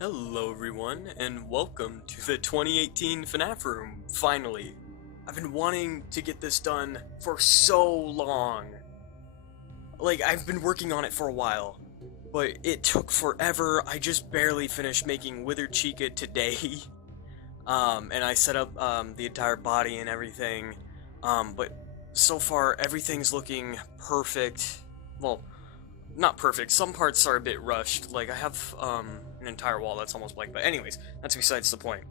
Hello everyone, and welcome to the 2018 FNaF room, finally. I've been wanting to get this done for so long. Like, I've been working on it for a while, but it took forever. I just barely finished making Withered Chica today. And I set up, the entire body and everything. But so far, everything's looking perfect. Well, not perfect. Some parts are a bit rushed. Like I have an entire wall that's almost blank. But anyways, that's besides the point.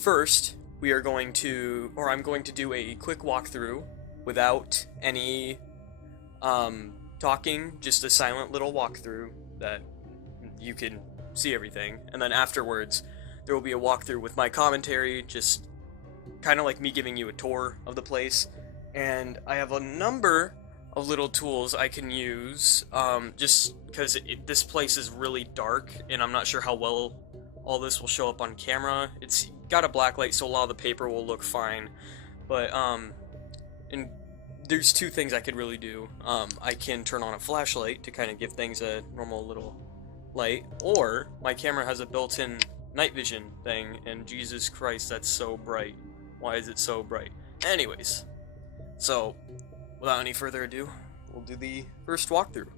First, we are going to, or I'm going to do a quick walkthrough without any talking, just a silent little walkthrough that you can see everything. And then afterwards, there will be a walkthrough with my commentary, just kind of like me giving you a tour of the place. And I have a number of little tools I can use, just because this place is really dark, and I'm not sure how well all this will show up on camera. It's got a blacklight, so a lot of the paper will look fine. But, and there's two things I could really do. I can turn on a flashlight to kind of give things a normal little light, or my camera has a built-in night vision thing, and Jesus Christ, that's so bright. Why is it so bright? Anyways, so without any further ado, we'll do the first walkthrough.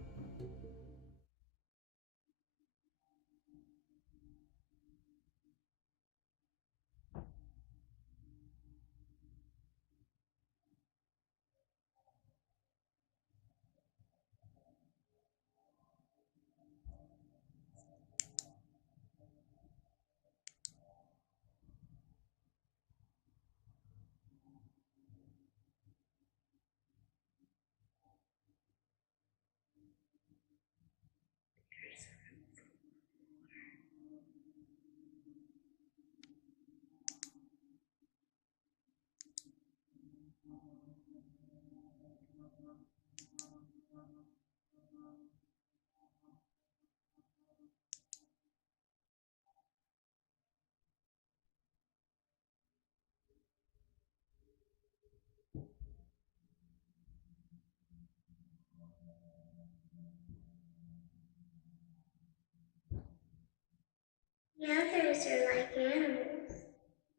The others are like animals,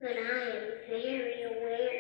but I am very aware.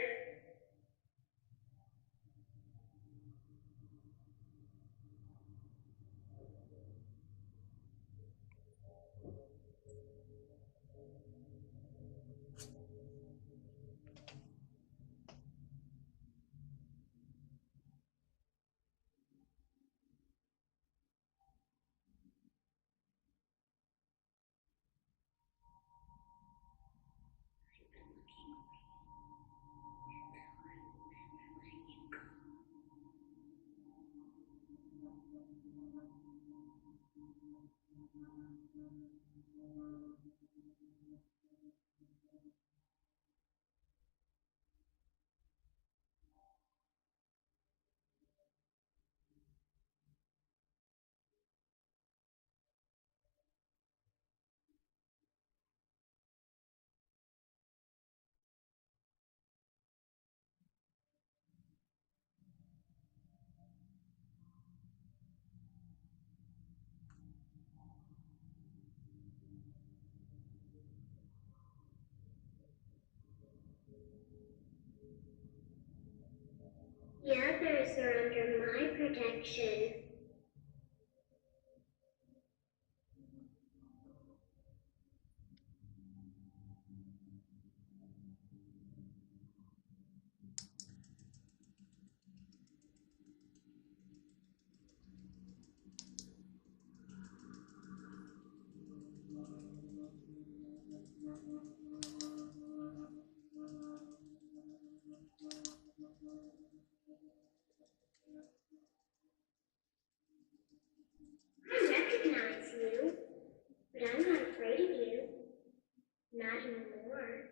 The others are under my protection. I recognize you, but I'm not afraid of you. Not anymore.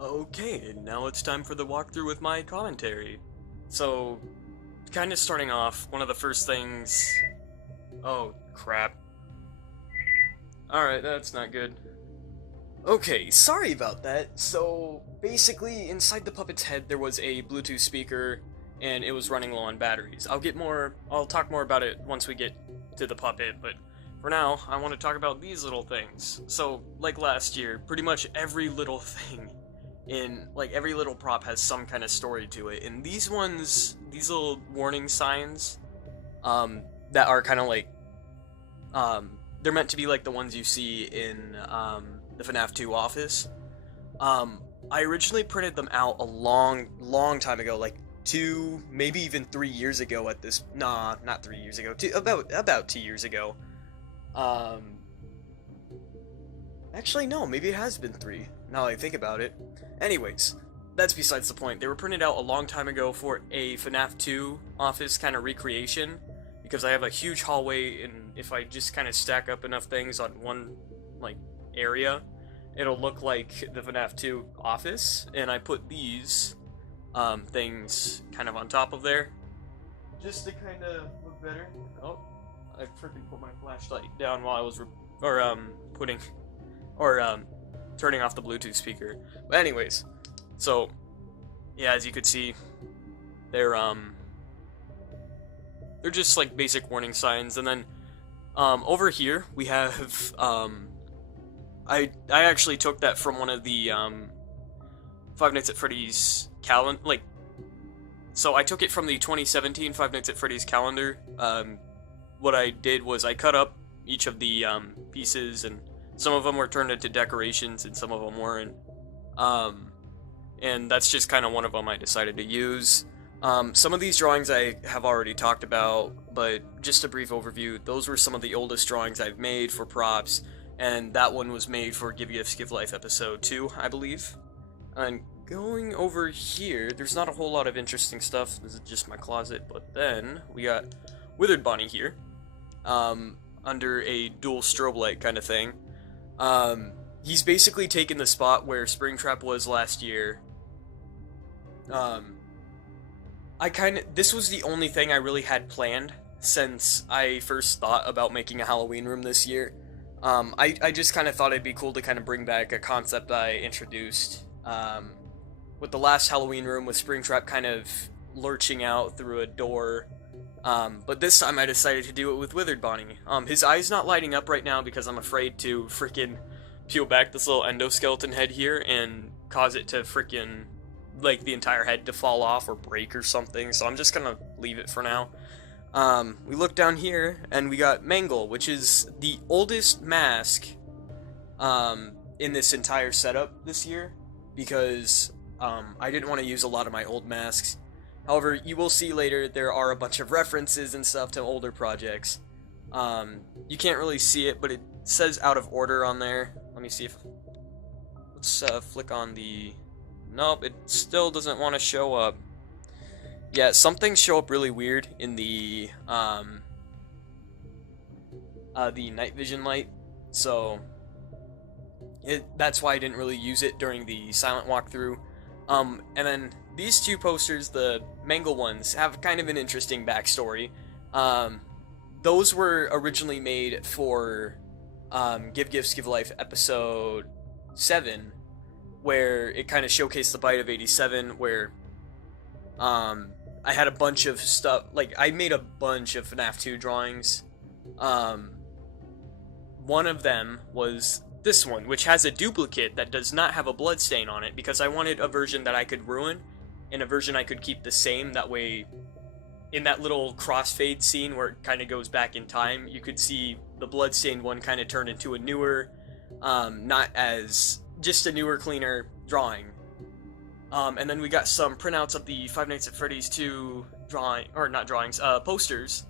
Okay, now it's time for the walkthrough with my commentary. So, kind of starting off, one of the first things... Oh, crap. Alright, that's not good. Okay, sorry about that. So, basically, inside the puppet's head there was a Bluetooth speaker, and it was running low on batteries. I'll talk more about it once we get to the puppet, but for now, I want to talk about these little things. So, like last year, pretty much every little thing every little prop has some kind of story to it, and these little warning signs, that are kind of like, they're meant to be like the ones you see in, the FNaF 2 office. I originally printed them out a long time ago, like 2, maybe even 3 years ago at this, nah, not 3 years ago, about 2 years ago. Actually, no, maybe it has been 3, now that I think about it. Anyways, that's besides the point. They were printed out a long time ago for a FNaF 2 office kind of recreation, because I have a huge hallway, and if I just kind of stack up enough things on one, like, area, it'll look like the FNaF 2 office, and I put these, things kind of on top of there, just to kind of look better. Oh, I freaking put my flashlight down while I was, turning off the Bluetooth speaker. But anyways, so, yeah, as you could see, they're just like basic warning signs, and then, over here we have, I actually took that from one of the, Five Nights at Freddy's calendar, so I took it from the 2017 Five Nights at Freddy's calendar. What I did was I cut up each of the, pieces, and some of them were turned into decorations, and some of them weren't. And that's just kind of one of them I decided to use. Some of these drawings I have already talked about, but just a brief overview, those were some of the oldest drawings I've made for props, and that one was made for Give Gifts, Give Life episode 2, I believe. And going over here, there's not a whole lot of interesting stuff, this is just my closet, but then we got Withered Bonnie here, under a dual strobe light kind of thing. He's basically taken the spot where Springtrap was last year. This was the only thing I really had planned since I first thought about making a Halloween room this year. I just kind of thought it'd be cool to kind of bring back a concept I introduced, with the last Halloween room with Springtrap kind of lurching out through a door. But this time I decided to do it with Withered Bonnie. His eye's not lighting up right now because I'm afraid to freaking peel back this little endoskeleton head here and cause it to freaking, like, the entire head to fall off or break or something, so I'm just gonna leave it for now. We look down here, and we got Mangle, which is the oldest mask, in this entire setup this year, because, I didn't want to use a lot of my old masks. However, you will see later there are a bunch of references and stuff to older projects. You can't really see it, but it says out of order on there. Let me see if... Let's flick on the... Nope, it still doesn't want to show up. Yeah, some things show up really weird in the night vision light, so that's why I didn't really use it during the silent walkthrough. And then these two posters, the Mangle ones, have kind of an interesting backstory. Those were originally made for Give Gifts, Give Life episode 7, where it kind of showcased the bite of 87, where I had a bunch of stuff, like, I made a bunch of FNaF 2 drawings. One of them was this one, which has a duplicate that does not have a blood stain on it, because I wanted a version that I could ruin, and a version I could keep the same, that way, in that little crossfade scene where it kind of goes back in time, you could see the bloodstained one kind of turn into a newer, not as, just a newer, cleaner drawing. And then we got some printouts of the Five Nights at Freddy's 2 posters.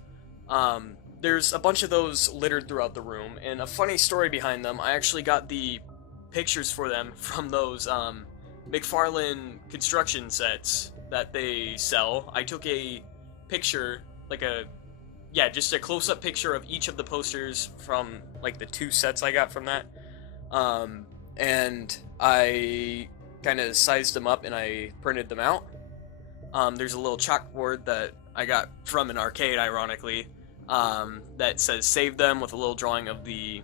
There's a bunch of those littered throughout the room, and a funny story behind them, I actually got the pictures for them from those, McFarlane construction sets, that they sell. I took a picture, like just a close-up picture of each of the posters from like the 2 sets I got from that. And I kind of sized them up and I printed them out. There's a little chalkboard that I got from an arcade, ironically, that says "Save Them" with a little drawing of the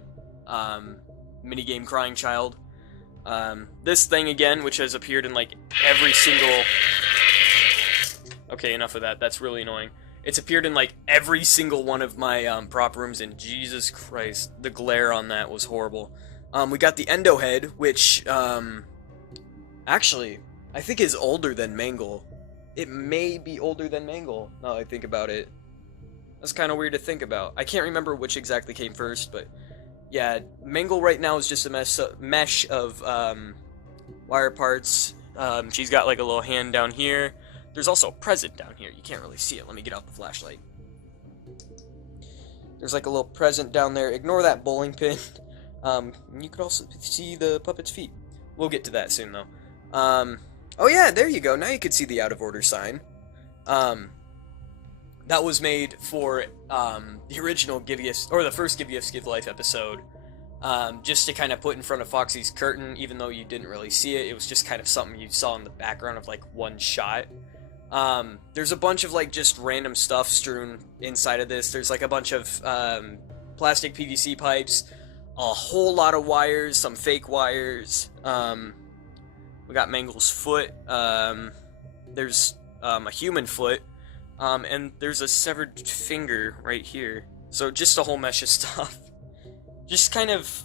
minigame Crying Child. This thing again, which has appeared in like every single... Okay, enough of that. That's really annoying. It's appeared in like every single one of my prop rooms, and Jesus Christ, the glare on that was horrible. We got the Endo Head, which actually I think is older than Mangle. It may be older than Mangle, now that I think about it. That's kind of weird to think about. I can't remember which exactly came first, but yeah, Mangle right now is just a mesh of wire parts. She's got like a little hand down here. There's also a present down here. You can't really see it. Let me get out the flashlight. There's like a little present down there. Ignore that bowling pin. You could also see the puppet's feet. We'll get to that soon, though. Oh yeah, there you go. Now you can see the out of order sign. That was made for the original Give Gifts, or the first Give Gifts, Give Life episode. Just to kind of put in front of Foxy's curtain, even though you didn't really see it. It was just kind of something you saw in the background of like one shot. There's a bunch of like just random stuff strewn inside of this. There's like a bunch of plastic PVC pipes, a whole lot of wires, some fake wires. We got Mangle's foot. There's a human foot. And there's a severed finger right here. So just a whole mesh of stuff. Just kind of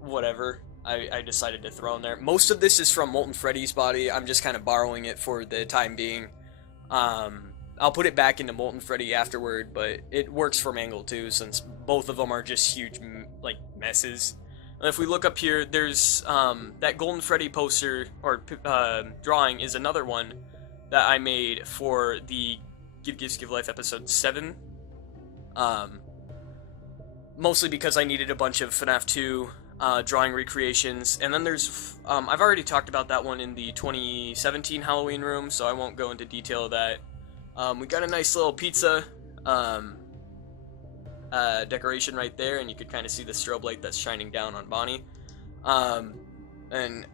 whatever I decided to throw in there. Most of this is from Molten Freddy's body. I'm just kind of borrowing it for the time being. I'll put it back into Molten Freddy afterward, but it works for Mangle too, since both of them are just huge like messes. And if we look up here, there's that Golden Freddy poster or drawing is another one that I made for the Give Gifts, Give Life episode 7. Mostly because I needed a bunch of FNaF 2 drawing recreations. And then there's, I've already talked about that one in the 2017 Halloween room, so I won't go into detail of that. We got a nice little pizza decoration right there, and you could kind of see the strobe light that's shining down on Bonnie. And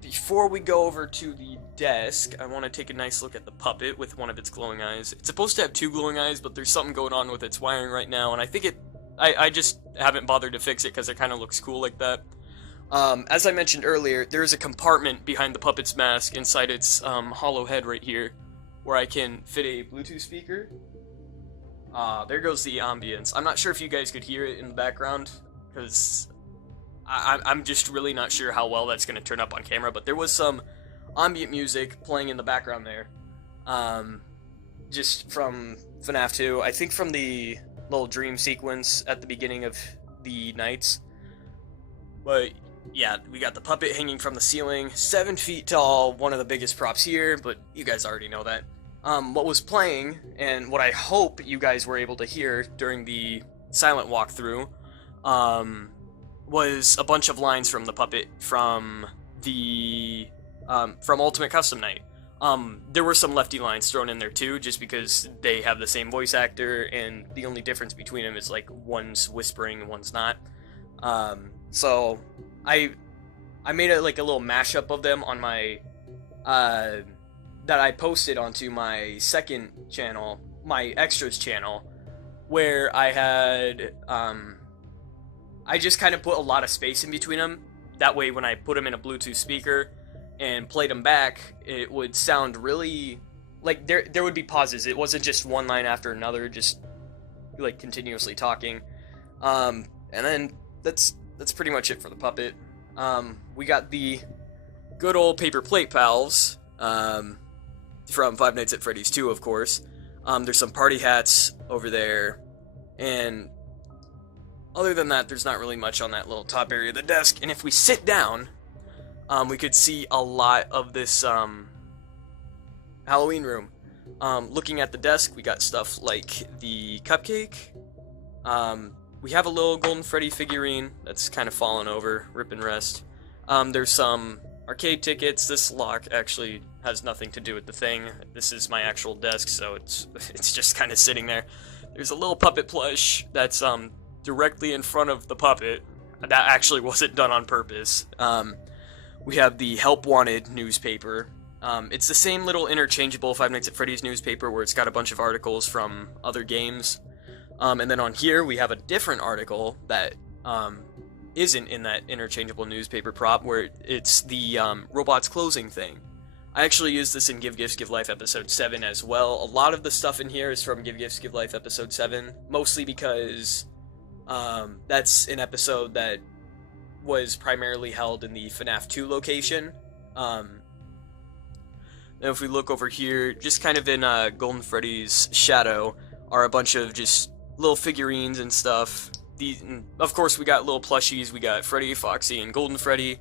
before we go over to the desk, I want to take a nice look at the puppet with one of its glowing eyes. It's supposed to have 2 glowing eyes, but there's something going on with its wiring right now, and I think I just haven't bothered to fix it because it kind of looks cool like that. As I mentioned earlier, there is a compartment behind the puppet's mask inside its hollow head right here, where I can fit a Bluetooth speaker. There goes the ambience. I'm not sure if you guys could hear it in the background, because I'm just really not sure how well that's going to turn up on camera, but there was some ambient music playing in the background there. Just from FNaF 2, I think from the little dream sequence at the beginning of the nights. But yeah, we got the puppet hanging from the ceiling, 7 feet tall, one of the biggest props here, but you guys already know that. What was playing, and what I hope you guys were able to hear during the silent walkthrough, was a bunch of lines from the puppet from the from Ultimate Custom Night. There were some Lefty lines thrown in there too, just because they have the same voice actor, and the only difference between them is like one's whispering and one's not. So I made a little mashup of them on my that I posted onto my second channel, my extras channel, where I had I just kind of put a lot of space in between them. That way, when I put them in a Bluetooth speaker and played them back, it would sound really like there would be pauses. It wasn't just one line after another, just like continuously talking. And then that's pretty much it for the puppet. We got the good old paper plate pals from Five Nights at Freddy's 2, of course. There's some party hats over there, and other than that, there's not really much on that little top area of the desk. And if we sit down, we could see a lot of this Halloween room. Looking at the desk, we got stuff like the cupcake. We have a little Golden Freddy figurine that's kind of fallen over, rip and rest. There's some arcade tickets. This lock actually has nothing to do with the thing. This is my actual desk, so it's just kind of sitting there. There's a little puppet plush that's directly in front of the puppet. That actually wasn't done on purpose. We have the Help Wanted newspaper. It's the same little interchangeable Five Nights at Freddy's newspaper where it's got a bunch of articles from other games. And then on here we have a different article that isn't in that interchangeable newspaper prop, where it's the robots closing thing. I actually used this in Give Gifts Give Life episode 7 as well. A lot of the stuff in here is from Give Gifts Give Life episode 7, mostly because that's an episode that was primarily held in the FNaF 2 location. Now if we look over here, just kind of in Golden Freddy's shadow are a bunch of just little figurines and stuff. Of course, we got little plushies. We got Freddy, Foxy, and Golden Freddy.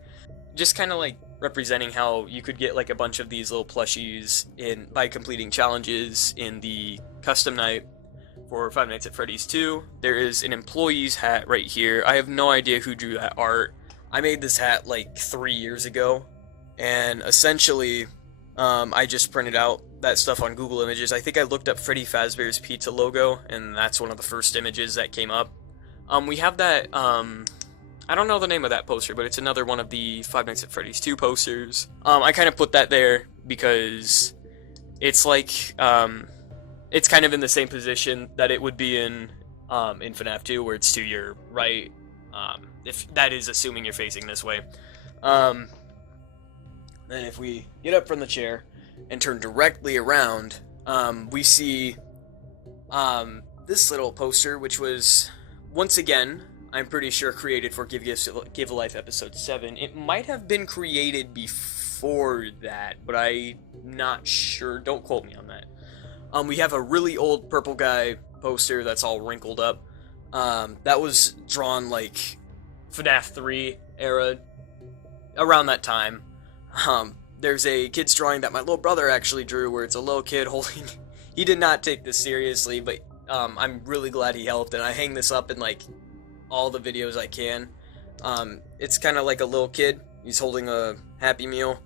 Just kind of like representing how you could get like a bunch of these little plushies by completing challenges in the custom night for Five Nights at Freddy's 2. There is an employee's hat right here. I have no idea who drew that art. I made this hat like 3 years ago, and essentially I just printed out that stuff on Google Images. I think I looked up Freddy Fazbear's Pizza logo, and that's one of the first images that came up. We have that, I don't know the name of that poster, but it's another one of the Five Nights at Freddy's 2 posters. I kind of put that there because it's like, it's kind of in the same position that it would be in FNaF 2, where it's to your right, if that is assuming you're facing this way. Then if we get up from the chair and turn directly around, we see this little poster, which was, once again, I'm pretty sure created for Give Gifts Give Life episode 7. It might have been created before that, but I'm not sure. Don't quote me on that. We have a really old purple guy poster that's all wrinkled up. That was drawn like FNaF 3 era, around that time. There's a kid's drawing that my little brother actually drew, where it's a little kid holding... He did not take this seriously, but I'm really glad he helped, and I hang this up in like all the videos I can. It's kind of like a little kid. He's holding a Happy Meal.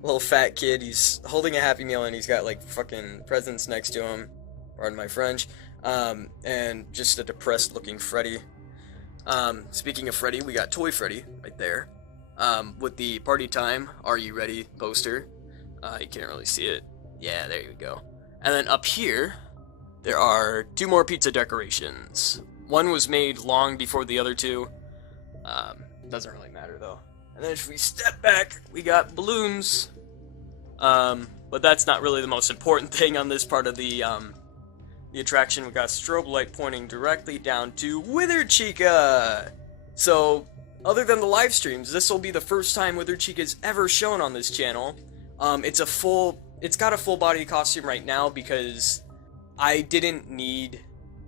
Little fat kid. He's holding a Happy Meal, and he's got like fucking presents next to him. Pardon my French. And just a depressed looking Freddy. Speaking of Freddy, we got Toy Freddy right there. With the Party Time, Are You Ready poster. You can't really see it. Yeah, there you go. And then up here, there are 2 more pizza decorations. One was made long before the other 2. Doesn't really matter though. And then if we step back, we got balloons. But that's not really the most important thing on this part of the attraction. We got strobe light pointing directly down to Withered Chica. So, other than the live streams, this will be the first time Withered Chica is ever shown on this channel. It's got a full body costume right now because I didn't need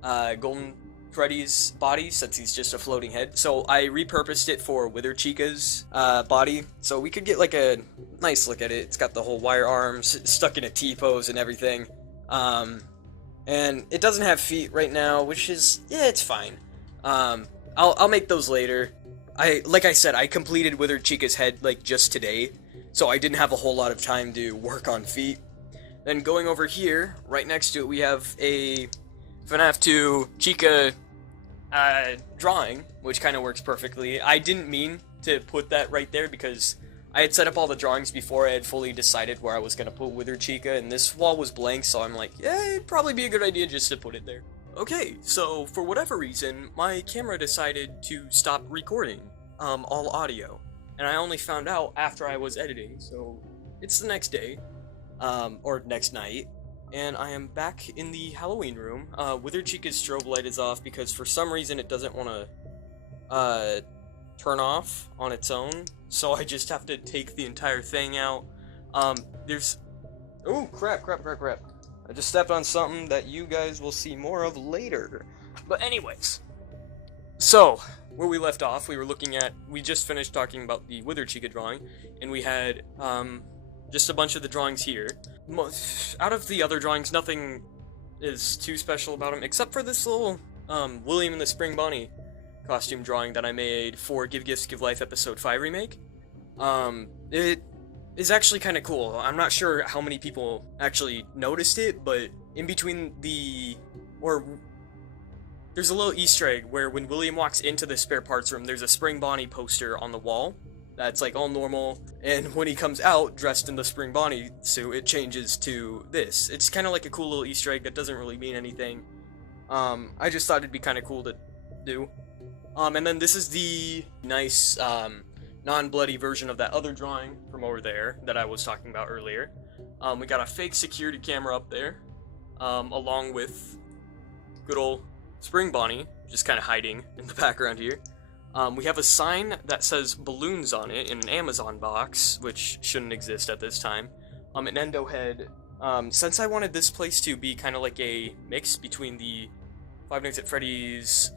Golden Freddy's body since he's just a floating head. So I repurposed it for Withered Chica's body, so we could get like a nice look at it. It's got the whole wire arms stuck in a T-pose and everything. And it doesn't have feet right now, which is, yeah, it's fine. I'll make those later. Like I said, I completed Withered Chica's head like just today, so I didn't have a whole lot of time to work on feet. Then going over here, right next to it, we have a FNaF 2 Chica drawing, which kind of works perfectly. I didn't mean to put that right there because I had set up all the drawings before I had fully decided where I was going to put Withered Chica, and this wall was blank, so I'm like, yeah, it'd probably be a good idea just to put it there. Okay, so for whatever reason, my camera decided to stop recording all audio, and I only found out after I was editing, so it's the next day, or next night, and I am back in the Halloween room. Withered Chica's strobe light is off because for some reason it doesn't want to turn off on its own, so I just have to take the entire thing out. There's... Oh, crap. I just stepped on something that you guys will see more of later. But anyways, so, where we left off, we just finished talking about the Withered Chica drawing, and we had, just a bunch of the drawings here. Out of the other drawings, nothing is too special about them, except for this little, William and the Spring Bunny costume drawing that I made for Give Gifts Give Life episode 5 remake. is actually kind of cool. I'm not sure how many people actually noticed it, but in between or there's a little Easter egg where when William walks into the spare parts room, there's a Spring Bonnie poster on the wall that's like all normal, and when he comes out dressed in the Spring Bonnie suit, it changes to this. It's kind of like a cool little Easter egg that doesn't really mean anything. I just thought it'd be kind of cool to do. And then this is the nice non-bloody version of that other drawing from over there that I was talking about earlier. We got a fake security camera up there, along with good old Spring Bonnie, just kind of hiding in the background here. We have a sign that says balloons on it in an Amazon box, which shouldn't exist at this time. An endo head. Since I wanted this place to be kind of like a mix between the Five Nights at Freddy's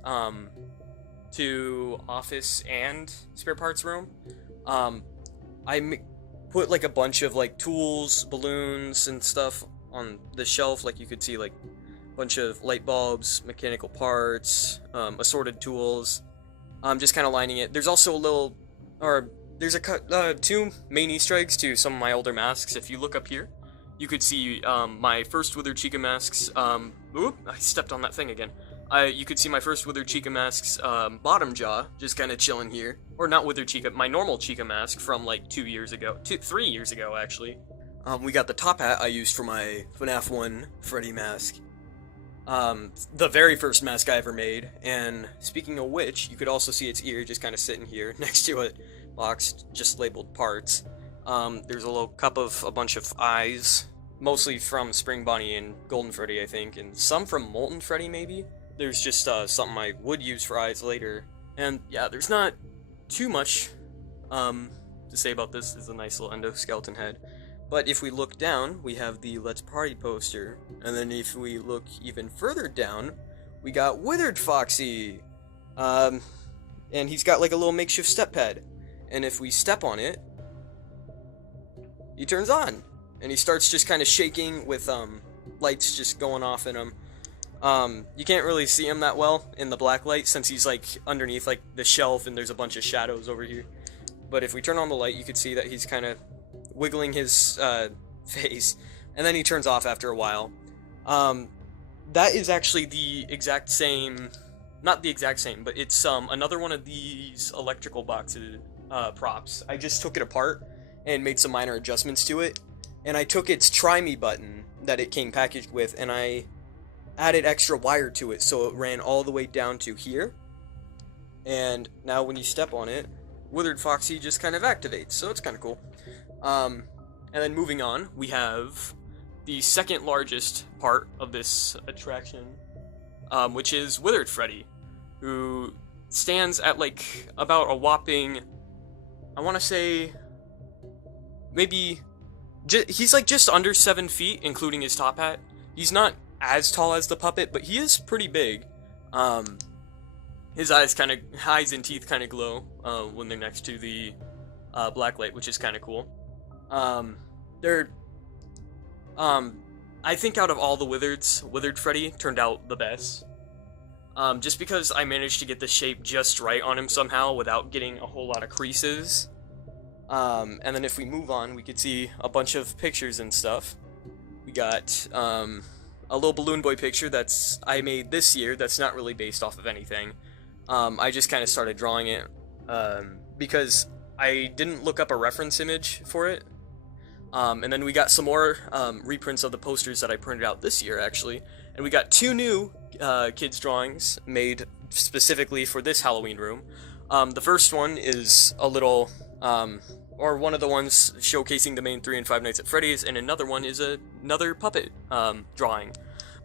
to office and spare parts room, I put like a bunch of like tools, balloons, and stuff on the shelf. Like you could see like a bunch of light bulbs, mechanical parts, assorted tools. Just kind of lining it. There's also there's two main Easter eggs to some of my older masks. If you look up here, you could see my first Withered Chica masks. Oop, I stepped on that thing again. You could see my first Withered Chica mask's bottom jaw just kind of chilling here. Or not Withered Chica, my normal Chica mask from like 3 years ago actually. We got the top hat I used for my FNaF 1 Freddy mask. The very first mask I ever made, and speaking of which, you could also see its ear just kind of sitting here next to a box just labeled parts. There's a little cup of a bunch of eyes, mostly from Spring Bonnie and Golden Freddy, I think, and some from Molten Freddy, maybe? There's just something I would use for eyes later. And yeah, there's not too much to say about this. It's a nice little endoskeleton head. But if we look down, we have the Let's Party poster. And then if we look even further down, we got Withered Foxy. And he's got like a little makeshift step pad. And if we step on it, he turns on. And he starts just kind of shaking with lights just going off in him. You can't really see him that well in the black light since he's like underneath like the shelf and there's a bunch of shadows over here. But if we turn on the light, you can see that he's kind of wiggling his face, and then he turns off after a while. That is actually the exact same, not the exact same, but it's another one of these electrical boxes props. I just took it apart and made some minor adjustments to it, and I took its try me button that it came packaged with, and I added extra wire to it so it ran all the way down to here, and now when you step on it, Withered Foxy just kind of activates, so it's kind of cool. And then moving on, we have the second largest part of this attraction, which is Withered Freddy, who stands at like about a whopping, I want to say, maybe, he's like just under 7 feet, including his top hat. He's not as tall as the puppet, but he is pretty big. His eyes and teeth kind of glow when they're next to the black light, which is kind of cool. I think out of all the Withered Freddy turned out the best. Just because I managed to get the shape just right on him somehow without getting a whole lot of creases. And then if we move on, we could see a bunch of pictures and stuff. We got a little Balloon Boy picture that's I made this year that's not really based off of anything. I just kind of started drawing it because I didn't look up a reference image for it. And then we got some more reprints of the posters that I printed out this year, actually. And we got 2 new kids' drawings made specifically for this Halloween room. The first one is a little, or one of the ones showcasing the main 3 and Five Nights at Freddy's, and another one is another puppet drawing.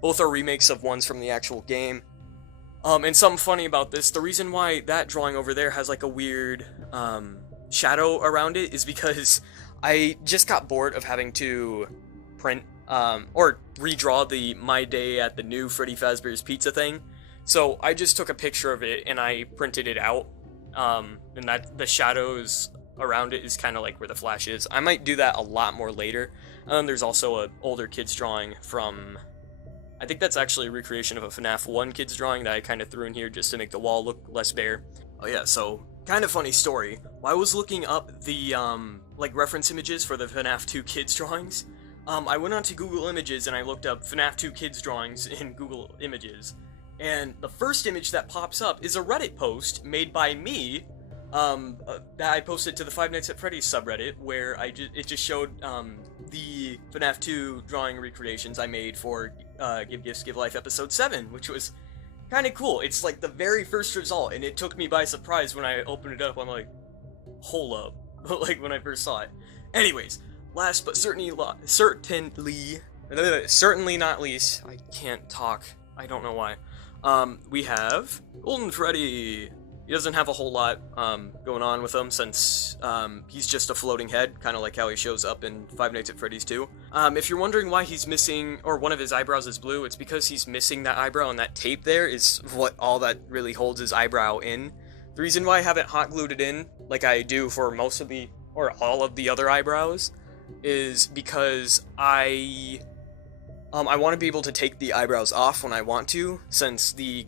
Both are remakes of ones from the actual game. And something funny about this, the reason why that drawing over there has like a weird shadow around it is because I just got bored of having to print or redraw the My Day at the New Freddy Fazbear's Pizza thing. So I just took a picture of it and I printed it out. And that the shadows around it is kind of like where the flash is. I might do that a lot more later. And then there's also an older kid's drawing from, I think that's actually a recreation of a FNaF 1 kid's drawing that I kind of threw in here just to make the wall look less bare. Oh yeah, so kind of funny story. While I was looking up the like reference images for the FNaF 2 kids drawings, I went onto Google Images and I looked up FNaF 2 kids drawings in Google Images, and the first image that pops up is a Reddit post made by me, that I posted to the Five Nights at Freddy's subreddit, where it just showed the FNaF 2 drawing recreations I made for Give Gifts, Give Life episode 7, which was kind of cool. It's like the very first result, and it took me by surprise when I opened it up. I'm like, hold up, like when I first saw it. Anyways, last but certainly not least, I can't talk. I don't know why. We have Golden Freddy. He doesn't have a whole lot going on with him, since he's just a floating head, kind of like how he shows up in Five Nights at Freddy's 2. If you're wondering why he's missing, or one of his eyebrows is blue, it's because he's missing that eyebrow, and that tape there is what all that really holds his eyebrow in. The reason why I haven't hot glued it in, like I do for most of the, or all of the other eyebrows, is because I want to be able to take the eyebrows off when I want to, since the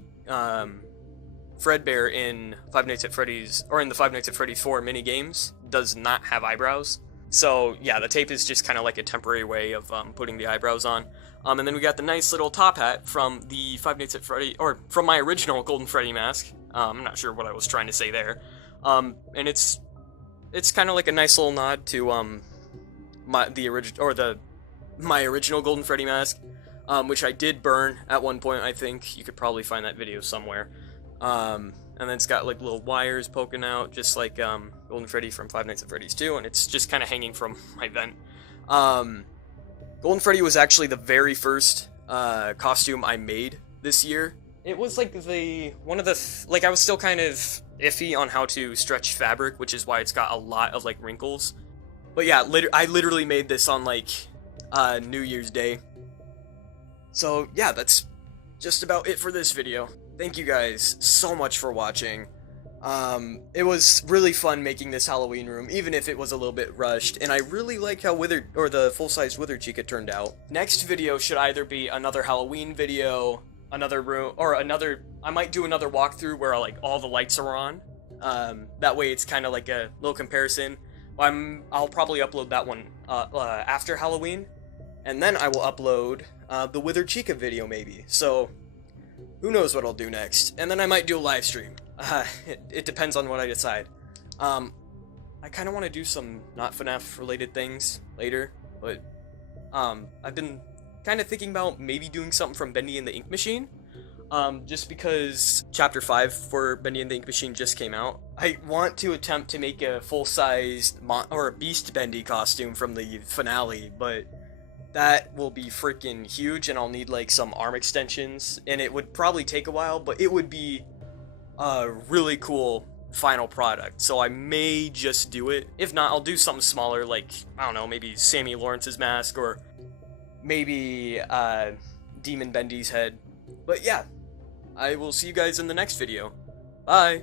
Fredbear in Five Nights at Freddy's, or in the Five Nights at Freddy's 4 mini-games, does not have eyebrows. So yeah, the tape is just kind of like a temporary way of putting the eyebrows on. And then we got the nice little top hat from the Five Nights at Freddy, or from my original Golden Freddy mask. I'm not sure what I was trying to say there. And it's kind of like a nice little nod to my original Golden Freddy mask, which I did burn at one point. I think you could probably find that video somewhere. And then it's got like little wires poking out, just like Golden Freddy from Five Nights at Freddy's 2, and it's just kind of hanging from my vent. Golden Freddy was actually the very first costume I made this year. It was like I was still kind of iffy on how to stretch fabric, which is why it's got a lot of like wrinkles. But yeah, I literally made this on like New Year's Day. So yeah, that's just about it for this video. Thank you guys so much for watching. It was really fun making this Halloween room, even if it was a little bit rushed, and I really like how the full-size Wither Chica turned out. Next video should either be another Halloween video, another room, or I might do another walkthrough where like all the lights are on. That way it's kind of like a little comparison. I'll probably upload that one after Halloween, and then I will upload the Wither Chica video maybe. So who knows what I'll do next, and then I might do a live stream. It depends on what I decide. I kind of want to do some not FNAF related things later, but I've been kind of thinking about maybe doing something from Bendy and the Ink Machine, just because Chapter 5 for Bendy and the Ink Machine just came out. I want to attempt to make a full-sized Beast Bendy costume from the finale, but that will be freaking huge, and I'll need like some arm extensions, and it would probably take a while, but it would be a really cool final product. So I may just do it. If not, I'll do something smaller, like, I don't know, maybe Sammy Lawrence's mask, or maybe Demon Bendy's head. But yeah, I will see you guys in the next video. Bye!